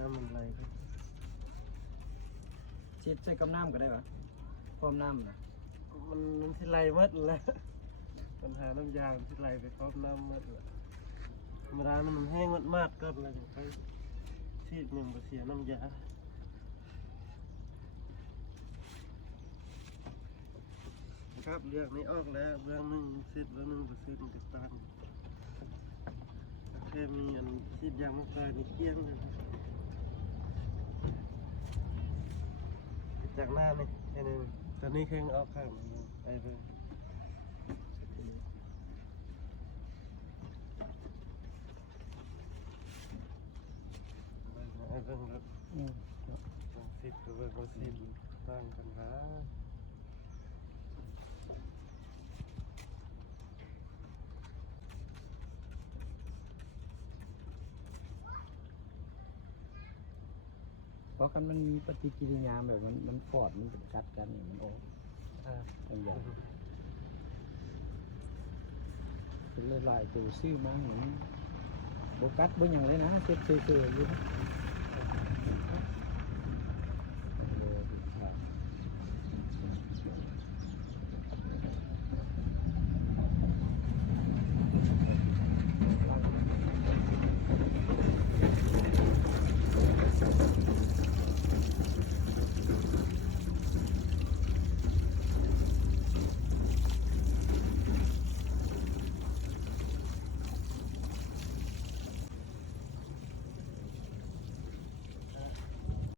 น้ำมันไหลฉีดใส่กับน้ำก็ได้ปะพร้อมน้ำนะ มันที่ไหลหมดแล้วปัญหาน้ำยางที่ไหลไปครอบน้ำหมดแล้วธรรมดามันแห้งมากๆก็เลยไปชีดหนึ่งเสียน้ำยาครับเลือกนี้ออกแล้วเรื่องหนึ่งเสร็จแล้ว1%มันจะตั้งแค่มีอันชีดยางมะพร้าวนี่เกี้ยงเลยจากหน้านี่แค่นี้ตอนนี้แค่เอาข้างไอ้เพื่อนไอ้เพื่อนรถต้อง10กับเพื่อนก็10ตั้งกันนะเพราะกันมันมีปฏิกิริยาแบบมันฟอดมันกัดกันอย่างมันออกเป็นอย่างเป็นลายตัวซื่อมาเหมือนโบกัดบนอย่างเลยนะเซ็ตซื่อๆอยู่